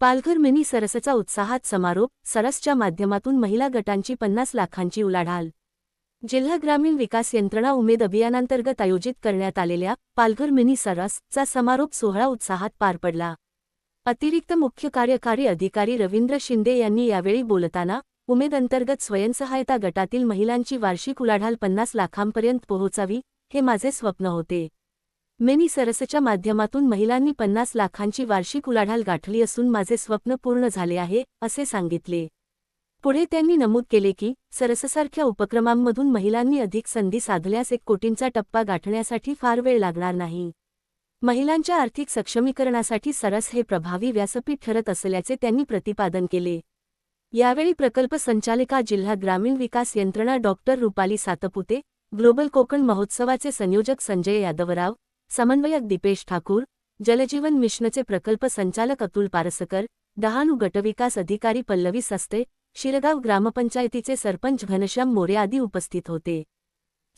Palghar mini सरसचा उत्साहात समारोप, सरसच्या माध्यमातून महिला गटांची 50 लाखांची उलाढाल। जिल्हा ग्रामीण विकास यंत्रणा उमेद अभियानांतर्गत आयोजित करण्यात आलेल्या पालघर मिनी सरसचा समारोप सोहळा उत्साहात पार पडला। अतिरिक्त मुख्य कार्यकारी अधिकारी रवींद्र शिंदे यांनी यावेळी बोलताना, उमेद अंतर्गत स्वयंसहायता गटातील महिलांची वार्षिक उलाढाल 50 लाखांपर्यंत पोहोचावी, हे माझे स्वप्न होते। मिनी सरसच्या माध्यमातून महिलांनी 50 लाखांची वार्षिक उलाढाल गाठली असून माझे स्वप्न पूर्ण झाले आहे, असे सांगितले। पुढे त्यांनी नमूद केले की, सरससारख्या उपक्रमांमधून महिलांनी अधिक संधी साधल्यास 1 कोटींचा टप्पा गाठण्यासाठी फार वेळ लागणार नाही। महिलांच्या आर्थिक सक्षमीकरणासाठी सरस हे प्रभावी व्यासपीठ ठरत असल्याचे त्यांनी प्रतिपादन केले। यावेळी प्रकल्प संचालिका जिल्हा ग्रामीण विकास यंत्रणा डॉक्टर रुपाली सातपुते, ग्लोबल कोकण महोत्सवाचे संयोजक संजय यादवराव, समन्वयक दीपेश ठाकूर, जलजीवन मिशनचे प्रकल्प संचालक अतुल पारसकर, डहाणू गटविकास अधिकारी पल्लवी सस्ते, शिरगाव ग्रामपंचायतीचे सरपंच घनश्याम मोरे आदी उपस्थित होते।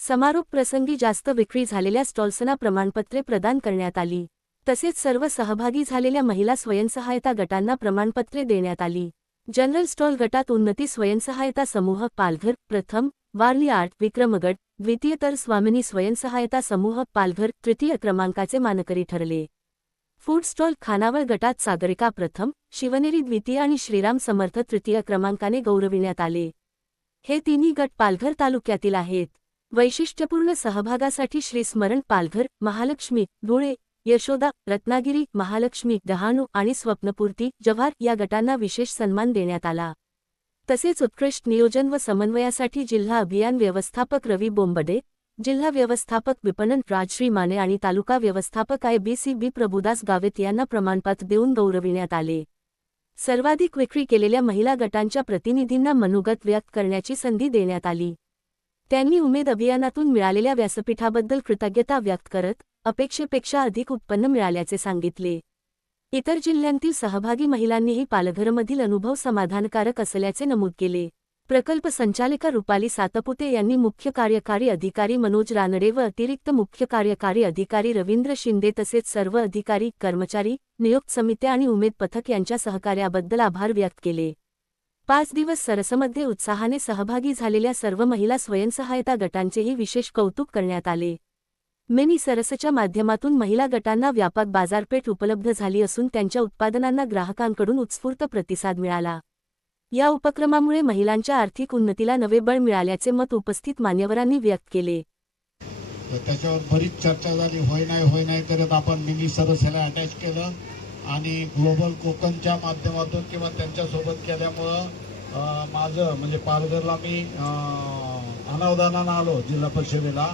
समारोप प्रसंगी जास्त विक्री झालेल्या स्टॉल्सना प्रमाणपत्रे प्रदान करण्यात आली। तसेच सर्व सहभागी झालेल्या महिला स्वयंसहायता गटांना प्रमाणपत्रे देण्यात आली। जनरल स्टॉल गटात उन्नती स्वयंसहायता समूह पालघर प्रथम, वारली आर्ट विक्रमगड द्वितीय, तर स्वामिनी स्वयंसहायता समूह पालघर तृतीय क्रमांकाचे मानकरी ठरले। फूड स्टॉल खानावळ गटात सागरिका प्रथम, शिवनेरी द्वितीय आणि श्रीराम समर्थ तृतीय क्रमांकाने गौरविण्यात आले। हे तिन्ही गट पालघर तालुक्यातील आहेत। वैशिष्ट्यपूर्ण सहभागासाठी श्री स्मरण पालघर, महालक्ष्मी धुळे, यशोदा रत्नागिरी महालक्ष्मी डहाणू आणि स्वप्नपूर्ती जव्हार या गटांना विशेष सन्मान देण्यात आला। तसेच उत्कृष्ट नियोजन व समन्वयासाठी जिल्हा अभियान व्यवस्थापक रवी बोंबडे, जिल्हा व्यवस्थापक विपणन राजश्री माने आणि तालुका व्यवस्थापक IBCB प्रभुदास गावित यांना प्रमाणपत्र देऊन गौरविण्यात आले। सर्वाधिक विक्री केलेल्या महिला गटांच्या प्रतिनिधींना मनोगत व्यक्त करण्याची संधी देण्यात आली। त्यांनी उमेद अभियानातून मिळालेल्या व्यासपीठाबद्दल कृतज्ञता व्यक्त करत, अपेक्षेपेक्षा अधिक उत्पन्न मिळाल्याचे सांगितले। इतर जिल्ह्यांतील सहभागी महिलांनीही पालघरमधील अनुभव समाधानकारक असल्याचे नमूद केले। प्रकल्प संचालिका रुपाली सातपुते यांनी मुख्य कार्यकारी अधिकारी मनोज रानडे व अतिरिक्त मुख्य कार्यकारी अधिकारी रवींद्र शिंदे तसेच सर्व अधिकारी, कर्मचारी, नियुक्त समित्या आणि उमेद पथक यांच्या सहकार्याबद्दल आभार व्यक्त केले। 5 दिवस सरसमध्ये उत्साहाने सहभागी झालेल्या सर्व महिला स्वयंसहायता गटांचेही विशेष कौतुक करण्यात आले। मिनी सरसच्या माध्यमातून महिला गटांना व्यापक बाजारपेठ उपलब्ध झाली असून त्यांच्या उत्पादनांना ग्राहकांकडून उत्स्फूर्त प्रतिसाद मिळाला। या उपक्रमामुळे महिलांच्या आर्थिक उन्नतीला नवे बळ मिळाल्याचे मत उपस्थित मान्यवरांनी व्यक्त केले। त्याच्यावर बरीच चर्चा झाली, होय नाही करत आपण मिनी सरस ह्याला अटॅच केलं आणि ग्लोबल कोकणच्या माध्यमातून किंवा त्यांच्यासोबत केल्यामुळं माझं म्हणजे पालघरला मी अनावधानानं आलो जिल्हा परिषदेला।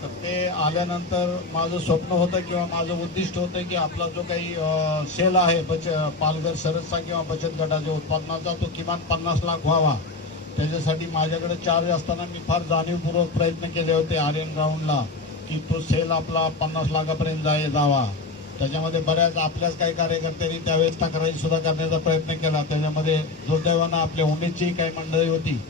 तर ते आल्यानंतर माझं स्वप्न होतं किंवा माझं उद्दिष्ट होतं की आपला जो काही सेल आहे पालघर सरसचा किंवा बचत गटाच्या उत्पादनाचा तो किमान 50 लाख व्हावा। त्याच्यासाठी माझ्याकडे चार्ज असताना मी फार जाणीवपूर्वक प्रयत्न केले होते आर्यन ग्राउंडला की तो सेल आपला 50 लाखापर्यंत जावा। त्याच्यामध्ये बऱ्याच आपल्याच काही कार्यकर्त्यांनी त्यावेळेस तक्रारी सुद्धा करण्याचा प्रयत्न केला। त्याच्यामध्ये दुर्दैवानं आपल्या उमेदची काही मंडळी होती,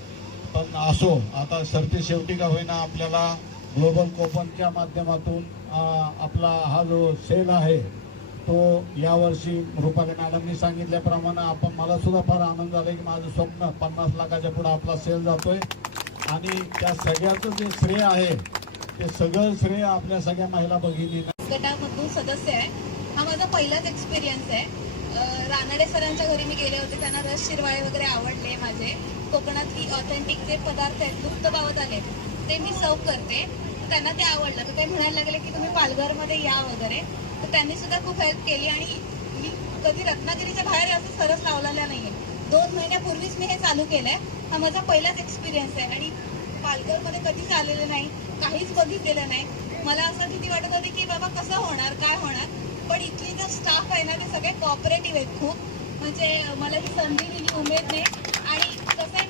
पण असो आता सरते शेवटी का होईना आपल्याला ग्लोबल कोकणच्या माध्यमातून आपला हा जो सेल आहे तो यावर्षी रुपाली मॅडमनी सांगितल्याप्रमाणे मला सुद्धा फार आनंद झाला की माझं स्वप्न 50 लाखाच्या पुढे आपला सेल जातोय आणि त्या सगळ्याचं जे श्रेय आहे ते सगळं श्रेय आपल्या सगळ्या महिला भगिनींना। गटामधून सदस्य आहे, हा माझा पहिलाच एक्सपिरियन्स आहे। रानडे सरांच्या घरी मी गेले होते, त्यांना रस शिरवाळे वगैरे आवडले। माझे कोकणातली ऑथेंटिक जे पदार्थ आहेत लुप्त पावत आले ते मी सर्व करते, त्यांना ते आवडलं। तर ते म्हणायला लागले की तुम्ही पालघरमध्ये या वगैरे, तर त्यांनी सुद्धा खूप हेल्प केली आणि मी कधी रत्नागिरीच्या बाहेर असं सरस लावलेला नाहीये। 2 महिन्यापूर्वीच मी हे चालू केलंय, हा माझा पहिलाच एक्सपिरियन्स आहे आणि पालघरमध्ये कधीच आलेलं नाही, काहीच बघितलेलं नाही। मला असं भीती वाटत होती की बाबा कसं होणार काय होणार, पण इथली जो स्टाफ आहे ना ते सगळे कॉपरेटिव्ह आहेत खूप। म्हणजे मला ही संधी दिली उमेदने। आणि कसं आहे,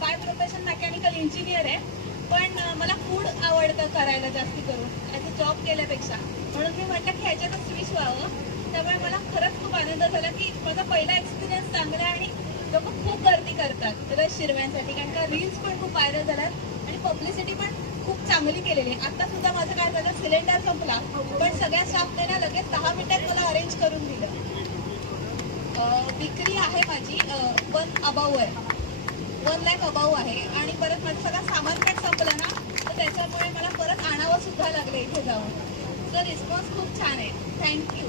बाय प्रोफेशन मेकॅनिकल इंजिनियर आहे, पण मला फूड आवडतं करायला जास्ती करून ॲज अ जॉब केल्यापेक्षा, म्हणून मी म्हटलं की ह्याच्यातच स्विच व्हावं। त्यामुळे मला खरंच खूप आनंद झाला की माझा पहिला एक्सपिरियन्स चांगला आहे आणि लोक खूप गर्दी करतात रस शिरव्यांसाठी, कारण का रील्स पण खूप व्हायरल झाल्यात आणि पब्लिसिटी पण खूप चांगली केलेली आहे। आता सुद्धा माझं काय झालं, सिलेंडर संपला पण सगळ्या स्टाफने ना लगेच 10 मिनिटात मला अरेंज करून दिलं। विक्री आहे माझी 1 अबाऊ आहे, 1 लाख अबाऊ आहे. आणि परत माझं सगळं सामान पण संपलं ना, तर त्याच्यामुळे मला परत आणावं सुद्धा लागलं इथे जाऊन. तर रिस्पॉन्स खूप छान आहे. थँक्यू.